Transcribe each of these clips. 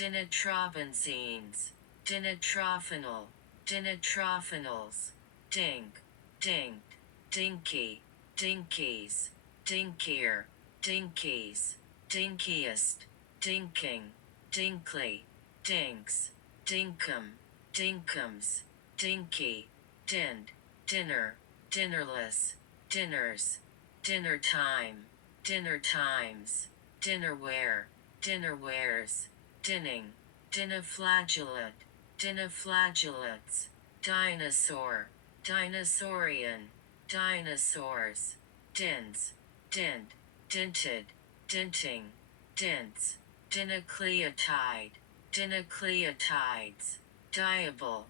Dinitrobenzines, dinitrophenol, dinitrophenol's, dink, dinked, dinky, dinkies, dinkier, dinkies, dinkiest, dinking, dinkly, dinks, dinkum, dinkums, dinky, dinned, dinner, dinnerless, dinners, dinner time, dinner times, dinnerware, dinnerwares, dinning, dinoflagellate, dinoflagellates, dinosaur, dinosaurian, dinosaurs, dins, dint, dinted, dinting, dints, dinucleotide, dinucleotides, diabol,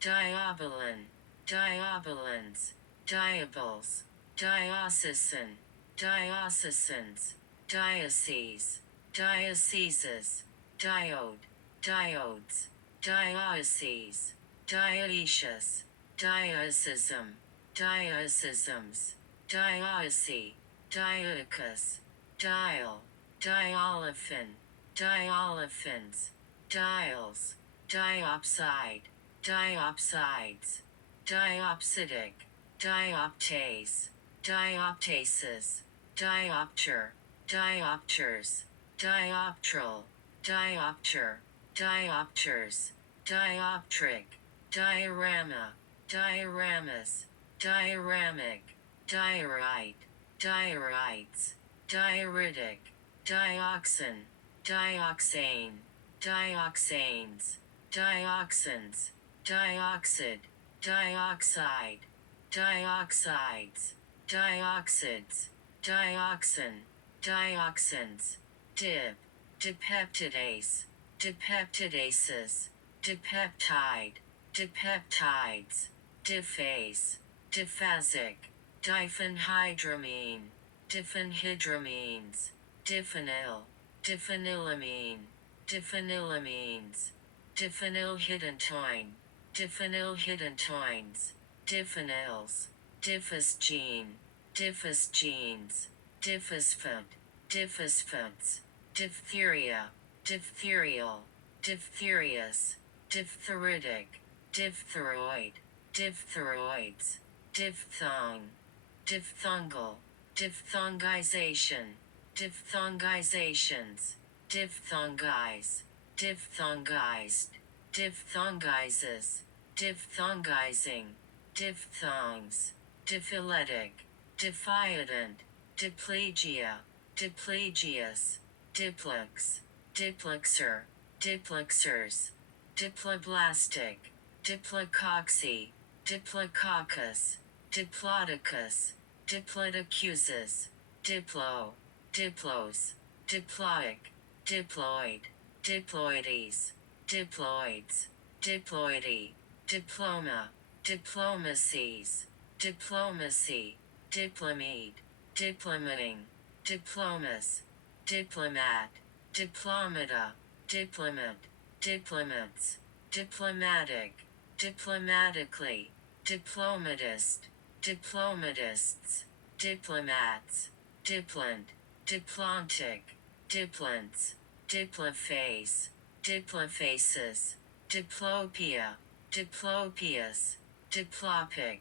diobolin, diobolins, diabols, diocesan, diocesans, diocese, dioceses, diode, diodes, dioceses, dioecious, diocesim, diocecisms, diocese, dioicus, dial, dioliphin, diolphins, dials, diopside, diopsides, diopsidic, dioptase, dioptases, diopter, diopters, dioptral, diopter, diopters, dioptric, diorama, dioramas, dioramic, diorite, diorites, diuretic, dioxin, dioxane, dioxanes, dioxins, dioxid, dioxide, dioxides, dioxids, dioxin, dioxins, dip, dipeptidase, dipeptidases, dipeptide, dipeptides, diphase, diphasic, diphenhydramine, diphenhydramines, diphenyl, diphenylamine, diphenylamines, diphenylhydantoin, diphenylhydantoins, diphenyls, diffusgene, diffusgenes, diffusphant, diffusphates, diphtheria, diphtherial, diphtherious, diphtheritic, diphtheroid, diphtheroids, diphthong, diphthongal, diphthongization, diphthongizations, diphthongize, diphthongized, diphthongizes, diphthongizing, diphthongs, diphyletic, diphyodont, diplegia, diplegious, diplex, diplexer, diplexers, diploblastic, diplocoxy, diplococcus, diplodocus, diplodocuses, diplo, diplos, diploic, diploid, diploides, diploids, diploidy, diploma, diplomacies, diplomacy, diplomede, diplomating, diplomas, diplomat, diplomata, diplomat, diplomats, diplomatic, diplomatically, diplomatist, diplomatists, diplomats, diplant, diplantic, diplants, diplophase, diplofaces, diplopia, diplopius, diplopic,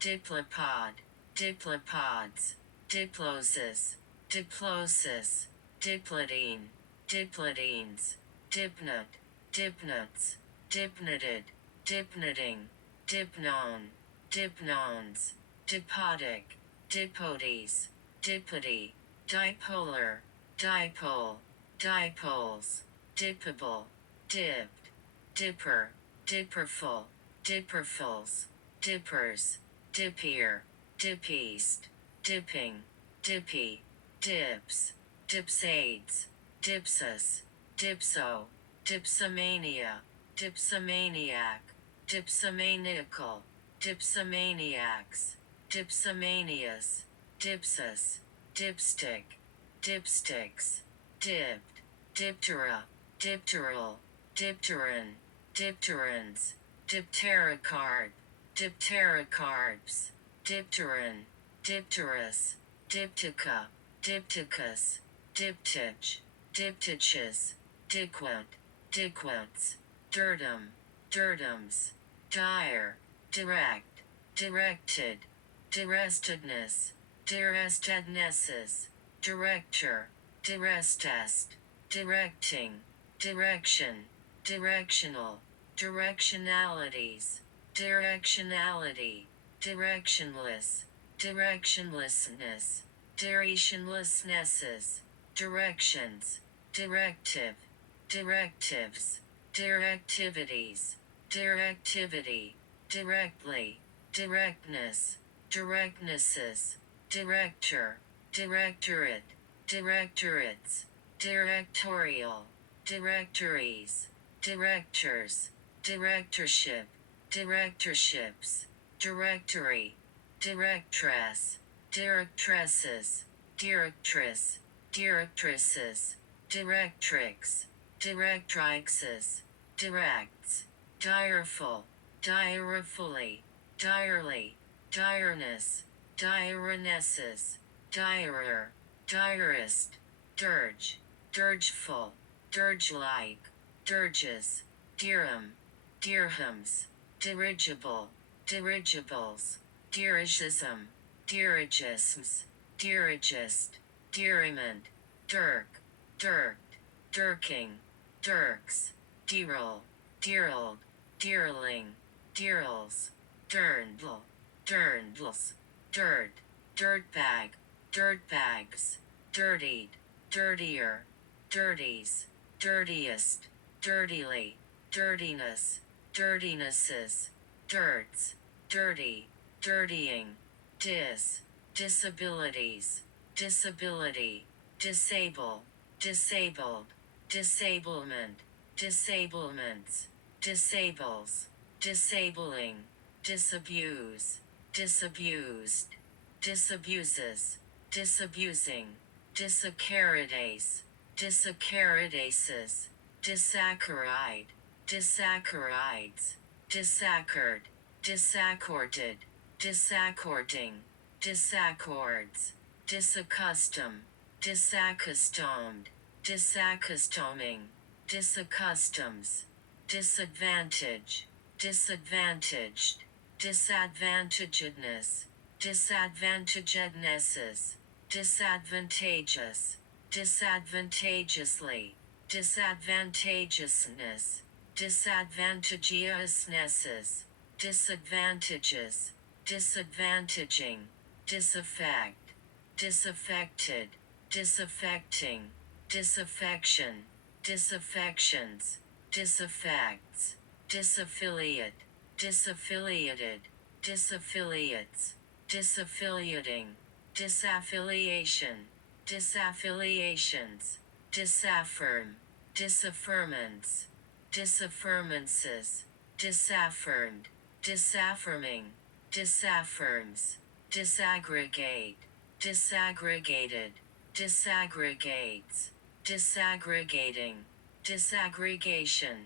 diplopod, diplopods, diplosis, diplosis, diplodine, diplodines, dipnot, dipnots, dipnoted, dipnoting, dipnon, dipnons, dipodic, dipodes, dipody, dipolar, dipole, dipoles, dippable, dipped, dipper, dipperful, dipperfuls, dippers, dippier, dippeast, dipping, dippy, dips, dipsades, dipsus, dipso, dipsomania, dipsomaniac, dipsomaniacal, dipsomaniacs, dipsomanias, dipsus, dipstick, dipsticks, dipped, diptera, dipteral, dipteran, dipterans, dipterocarp, dipterocarps, dipteran, dipterus, diptycha, diptychus, diptych, diptyches, diquant, diquotes, dirtum, dirtums, dire, direct, directed, direstedness, direstednesses, director, direstest, directing, direction, directional, directionalities, directionality, directionless, directionlessness, directionlessnesses, directions, directive, directives, directivities, directivity, directly, directness, directnesses, director, directorate, directorates, directorial, directories, directors, directorship, directorships, directory, directress, directresses, directress, directresses, directrix, directrixes, directs, direful, direfully, direly, direness, direnesses, direr, direst, dirge, dirgeful, dirge-like, dirges, dirham, dirhams, dirigible, dirigibles, dirigism, dirigisms, dirigist, diriment, dirk, dirked, dirking, dirks, dirl, dirled, dirling, dirls, dirndl, dirndls, dirt, dirtbag, dirtbags, dirtied, dirtier, dirties, dirtiest, dirtily, dirtiness, dirtinesses, dirts, dirty, dirtying, disabilities, disability, disable, disabled, disablement, disablements, disables, disabling, disabuse, disabused, disabuses, disabusing, disaccharidase, disaccharidases, disaccharide, disaccharides, disaccard, disaccorded, disaccording, disaccords, disaccustom, disaccustomed, disaccustoming, disaccustoms, disadvantage, disadvantaged, disadvantagedness, disadvantagednesses, disadvantageous, disadvantageously, disadvantageousness, disadvantageousnesses, disadvantages, disadvantaging, disaffect, disaffected, disaffecting, disaffection, disaffections, disaffects, disaffiliate, disaffiliated, disaffiliates, disaffiliating, disaffiliation, disaffiliations, disaffirm, disaffirmance, disaffirmances, disaffirmed, disaffirming, disaffirms, disaggregate, disaggregated, disaggregates, disaggregating, disaggregation,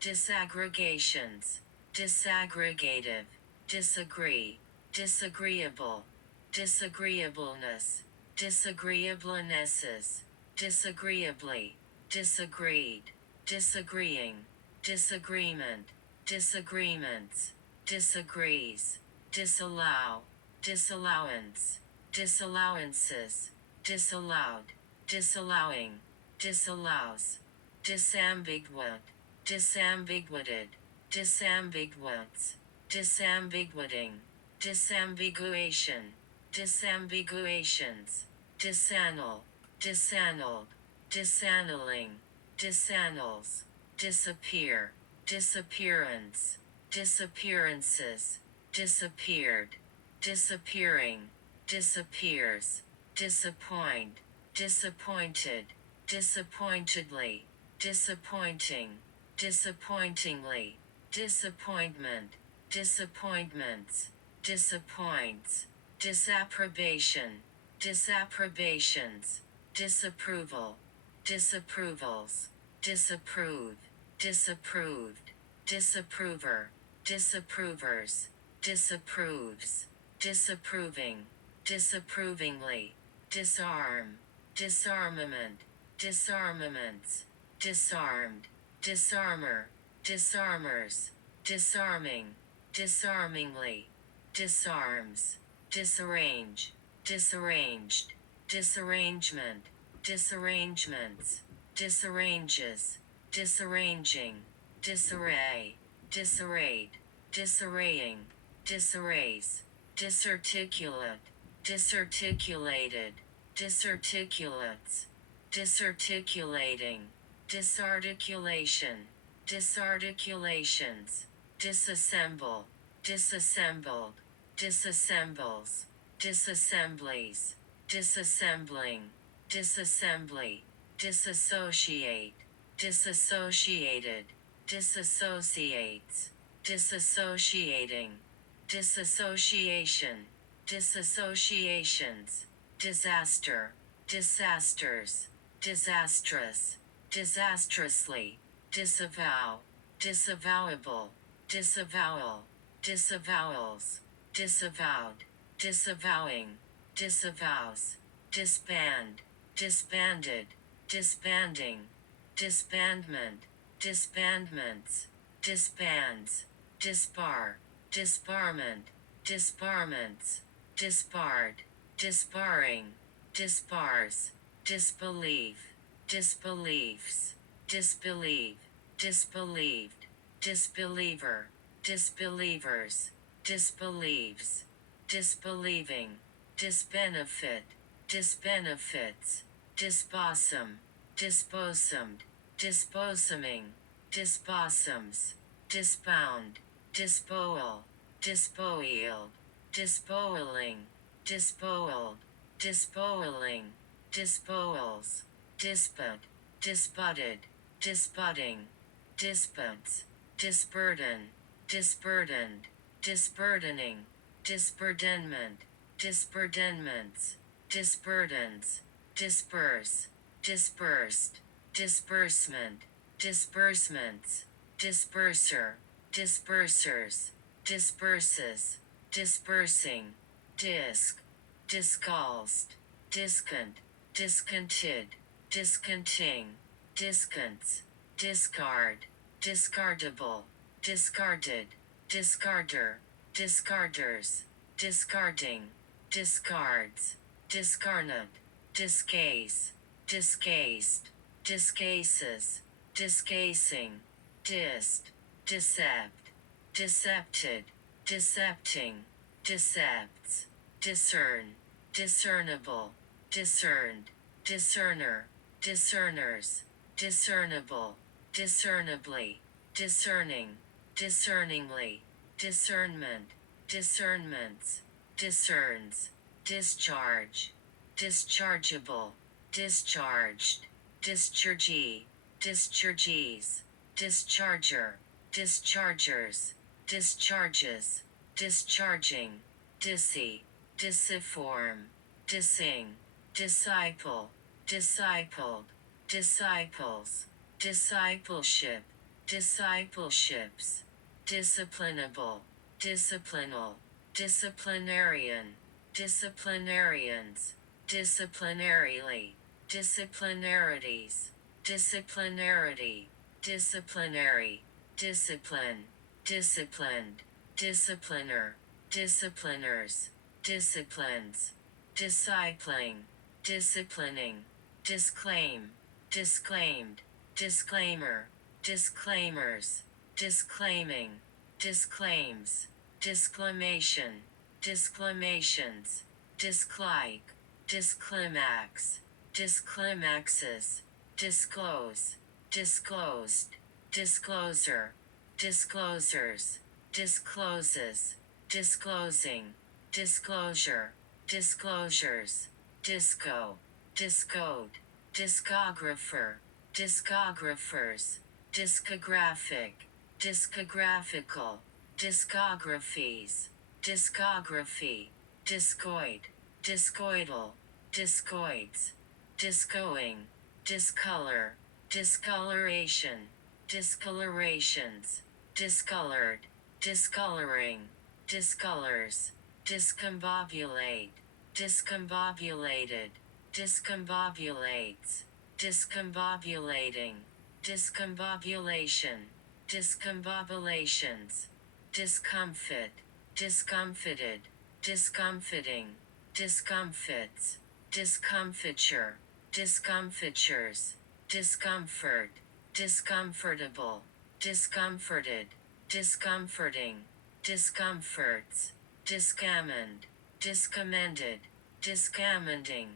disaggregations, disaggregative, disagree, disagreeable, disagreeableness, disagreeablenesses, disagreeably, disagreed, disagreeing, disagreement, disagreements, disagrees, disallow, disallowance, disallowances, disallowed, disallowing, disallows, disambiguate, disambiguated, disambiguates, disambiguating, disambiguation, disambiguations, disannul, disannuled, disannulling, disannals, disappear, disappearance, disappearances, disappeared, disappearing, disappears, disappoint, disappointed, disappointedly, disappointing, disappointingly, disappointment, disappointments, disappoints, disapprobation, disapprobations, disapproval, disapprovals, disapprove, disapproved, disapprover, disapprovers, disapproves, disapproving, disapprovingly, disarm, disarmament, disarmaments, disarmed, disarmor, disarmers, disarming, disarmingly, disarms, disarrange, disarranged, disarrangement, disarrangements, disarranges, disarranging, disarray, disarrayed, disarraying, disarrays, disarticulate, disarticulated, disarticulates, disarticulating, disarticulation, disarticulations, disassemble, disassembled, disassembles, disassemblies, disassembling, disassembly, disassociate, disassociated, disassociates, disassociating, disassociation, disassociations, disaster, disasters, disastrous, disastrously, disavow, disavowable, disavowal, disavowals, disavowed, disavowing, disavows, disband, disbanded, disbanding, disbandment, disbandments, disbands, disbar, disbarment, disbarments, disbarred, disbarring, disbars, disbelieve, disbeliefs, disbelieve, disbelieved, disbeliever, disbelievers, disbelieves, disbelieving, disbenefit, disbenefits, disbosom, disbosomed, disbosoming, disbosoms, disbound, dispoal, dispoiled, dispoaling, dispoaled, dispoaling, dispoals, disput, disputed, disputing, disputs, disburden, disburdened, disburdening, disburdenment, disburdenments, disburdens, disperse, dispersed, disbursement, disbursements, disperser, dispersers, disperses, dispersing, disc, discalced, discant, disconted, disconting, discants, discard, discardable, discarded, discarder, discarders, discarding, discards, discarnate, discase, discased, discases, discasing, dist, decept, decepted, decepting, decepts, discern, discernible, discerned, discerner, discerners, discernible, discernibly, discerning, discerningly, discernment, discernments, discerns, discharge, dischargeable, discharged, dischargee, dischargees, discharger, dischargers, discharges, discharging, dissy, disiform, dissing, disciple, discipled, disciples, discipleship, discipleships, disciplinable, disciplinal, disciplinarian, disciplinarians, disciplinarily, disciplinarities, disciplinarity, disciplinary, discipline, disciplined, discipliner, discipliners, disciplines, discipling, disciplining, disclaim, disclaimed, disclaimer, disclaimers, disclaiming, disclaims, disclamation, disclamations, disclike, disclimax, disclimaxes, disclose, disclosed, discloser, disclosers, discloses, disclosing, disclosure, disclosures, disco, discode, discographer, discographers, discographic, discographical, discographies, discography, discoid, discoidal, discoids, discoing, discolor, discoloration, discolorations, discolored, discoloring, discolors, discombobulate, discombobulated, discombobulates, discombobulating, discombobulation, discombobulations, discomfit, discomfited, discomfiting, discomfits, discomfiture, discomfitures, discomfort, discomfortable, discomforted, discomforting, discomforts, discammond, discommended, discammonding,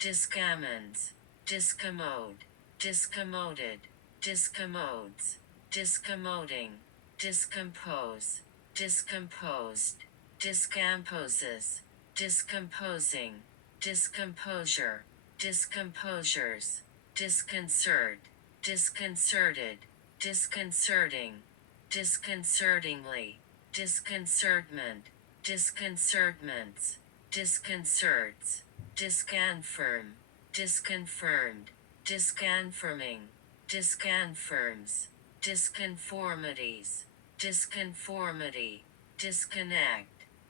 discammons, discommode, discommoded, discommodes, discommoding, discompose, discomposed, discomposes, discomposing, discomposure, discomposures, disconcert, disconcerted, disconcerting, disconcertingly, disconcertment, disconcertments, disconcerts, disconfirm, disconfirmed, disconfirming, disconfirms, disconformities, disconformity, disconnect,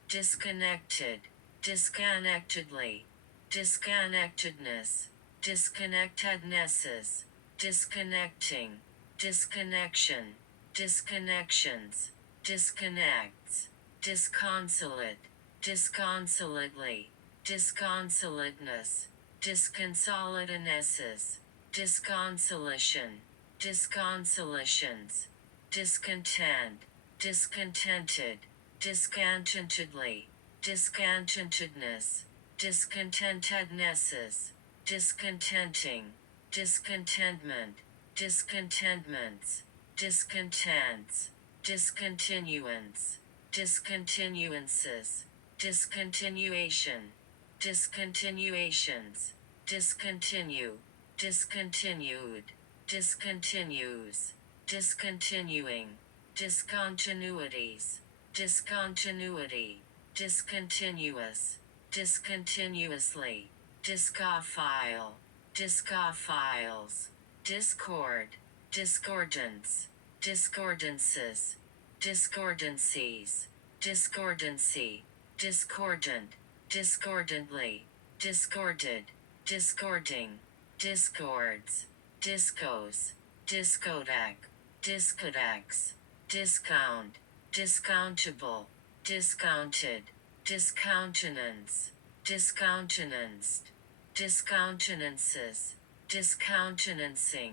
disconnected, disconnectedly, disconnectedness, disconnectednesses, disconnecting, disconnection, disconnections, disconnects, disconsolate, disconsolately, disconsolateness, disconsolatenesses, disconsolation, disconsolations, discontent, discontented, discontentedly, discontentedness, discontentednesses, discontenting, discontentment, discontentments, discontents, discontinuance, discontinuances, discontinuation, discontinuations, discontinue, discontinued, discontinues, discontinuing, discontinuities, discontinuity, discontinuous, discontinuously, discophile, discophiles, discord, discordance, discordances, discordancies, discordancy, discordant, discordantly, discorded, discording, discords, discos, discodec, discodex, discount, discountable, discounted, discountenance, discountenanced, discountenances, discountenancing,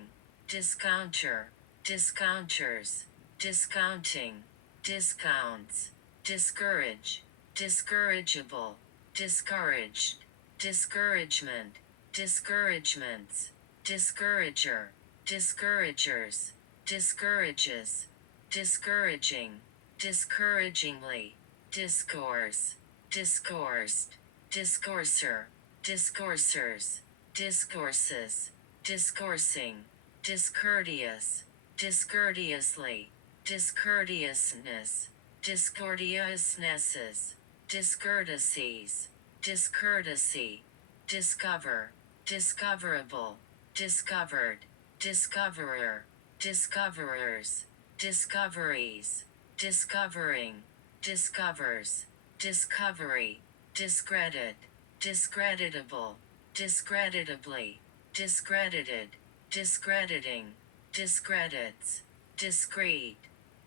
discounter, discounters, discounting, discounts, discourage, discourageable, discouraged, discouragement, discouragements, discourager, discouragers, discourages, discouraging, discouragingly, discourse, discoursed, discourser, discoursers, discourses, discoursing, discourteous, discourteously, discourteousness, discourteousnesses, discourtesies, discourtesy, discover, discoverable, discovered, discoverer, discoverers, discoveries, discovering, discovers, discovery, discredit, discreditable, discreditably, discredited, discrediting, discredits, discreet,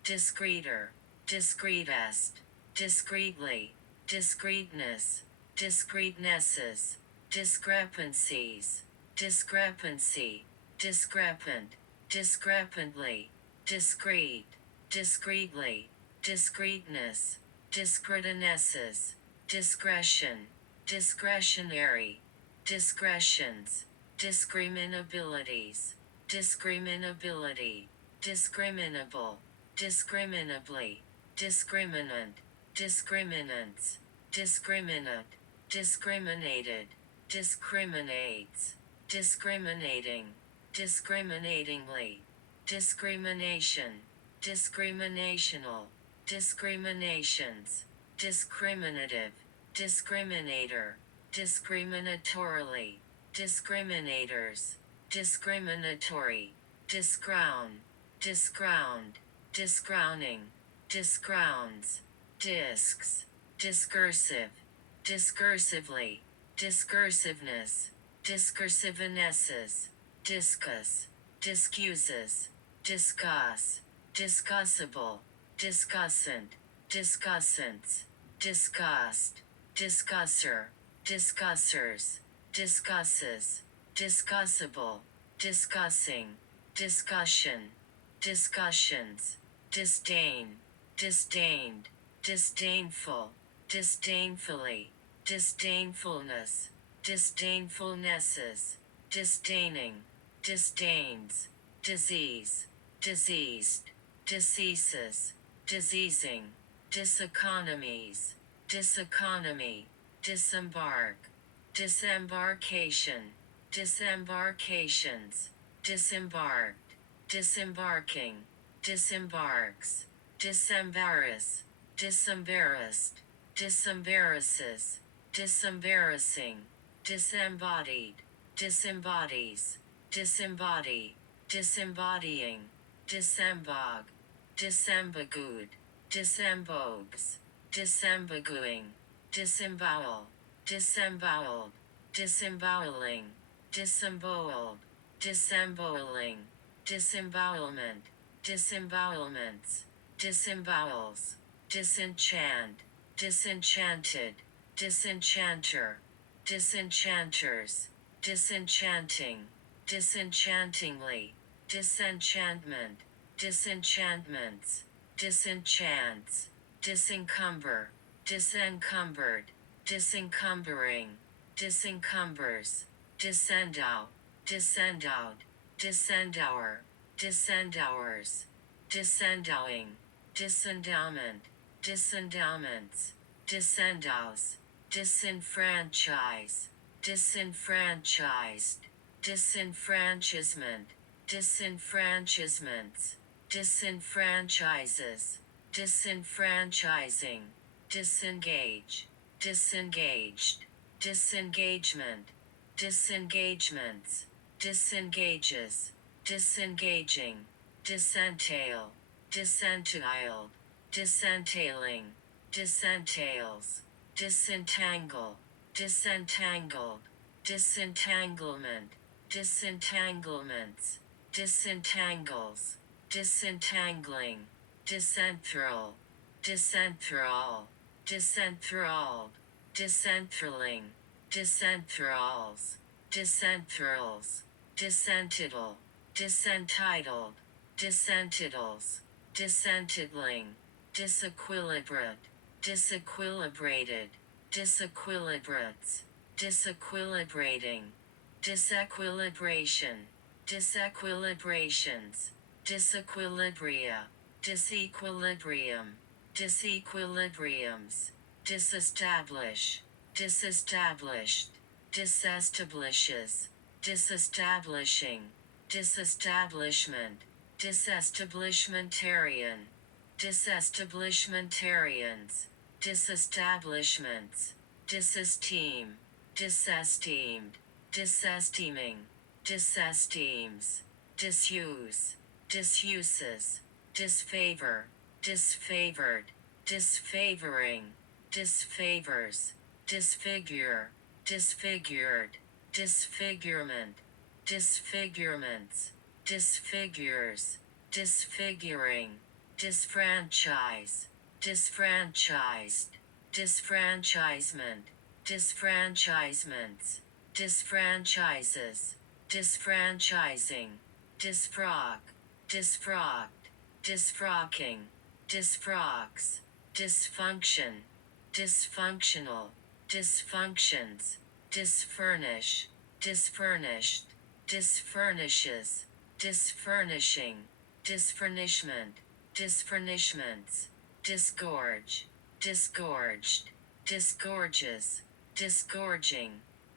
discreeter, discreetest, discreetly, discreetness, discreetnesses, discrepancies, discrepancy, discrepant, discrepantly, discreet, discreetly, discreetness, discretinesses, discretion, discretionary, discretions, discriminabilities, discriminability, discriminable, discriminably, discriminant, discriminants, discriminate, discriminated, discriminates, discriminating, discriminatingly, discrimination, discriminational, discriminations, discriminative, discriminator, discriminatorily, discriminators, discriminatory, discrown, discrowned, discrowning, discrowns, discs, discursive, discursively, discursiveness, discursivenesses, discus, discuses, discuss, discussable, discussant, discussants, discussed, discusser, discussers, discusses, discussable, discussing, discussion, discussions, disdain, disdained, disdainful, disdainfully, disdainfulness, disdainfulnesses, disdaining, disdains, disease, diseased, diseases, diseasing, diseconomies, diseconomy, disembark, disembarkation, disembarkations, disembarked, disembarking, disembarks, disembarrass, disembarrassed, disembarrasses, disembarrassing, disembodied, disembodies, disembody, disembodying, disembog, disemboggued, disembogues, disemboguing, disembowel, disemboweled, disemboweling, disemboweled, disemboweling, disembowelment, disembowelments, disembowels, disenchant, disenchanted, disenchanter, disenchanters, disenchanting, disenchantingly, disenchantment, disenchantments, disenchants, disencumber, disencumbered, disencumbering, disencumbers, disendow, disendowed, disendower, disendowers, disendowing, disendowment, disendowments, disendows, disenfranchise, disenfranchised, disenfranchisement, disenfranchisements, disenfranchises, disenfranchising, disengage, disengaged, disengagement, disengagements, disengages, disengaging, disentail, disentailed, disentailing, disentails, disentangle, disentangled, disentanglement, disentanglements, disentangles, disentangling, disenthrall, disenthrall, disenthralled, disenthraling, disenthralls, disenthrals, disentitle, disentitled, disentitles, disentitling, disequilibrate, disequilibrated, disequilibrates, disequilibrating, disequilibration, disequilibrations, disequilibria, disequilibrium, disequilibriums, disestablish, disestablished, disestablishes, disestablishing, disestablishment, disestablishmentarian, disestablishmentarians, disestablishments, disesteem, disesteemed, disesteeming, disesteems, disuse, disuses, disfavor, disfavored, disfavoring, disfavors, disfigure, disfigured, disfigurement, disfigurements, disfigures, disfiguring, disfranchise, disfranchised, disfranchisement, disfranchisements, disfranchises, disfranchising, disfrock, disfrocked, disfrocking, disfrocks, dysfunction, dysfunctional, dysfunctions, disfurnish, disfurnished, disfurnishes, disfurnishing, disfurnishment, disfurnishments, disgorge, disgorged, disgorges, disgorging,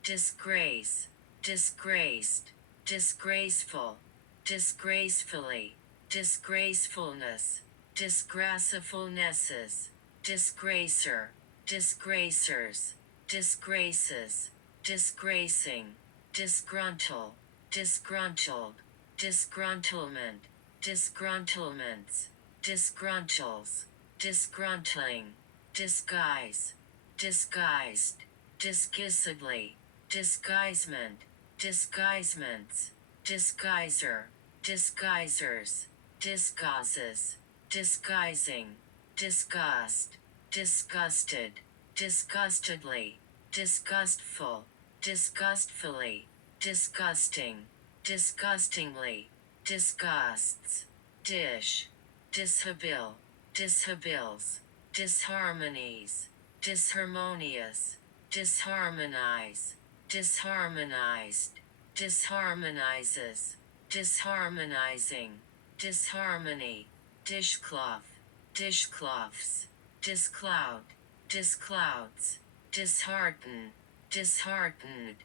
disgrace, disgraced, disgraceful, disgracefully, disgracefulness, disgracefulnesses, disgracer, disgracers, disgraces, disgracing, disgruntle, disgruntled, disgruntlement, disgruntlements, disgruntles, disgruntling, disguise, disguised, disguisedly, disguisement, disguisements, disguiser, disguisers, disguises, disguising, disgust, disgusted, disgustedly, disgustful, disgustfully, disgusting, disgustingly, disgusts, dish, dishabille, dishabils, disharmonies, disharmonious, disharmonize, disharmonized, disharmonizes, disharmonizing, disharmony, dishcloth, dishcloths, discloud, disclouds, dishearten, disheartened,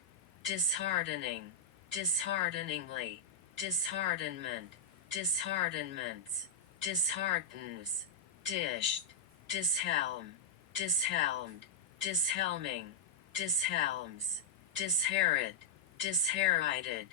disheartening, dishearteningly, disheartenment, disheartenments, disheartens, dished, dishelm, dishelmed, dishelming, dishelms, disherit, disherided,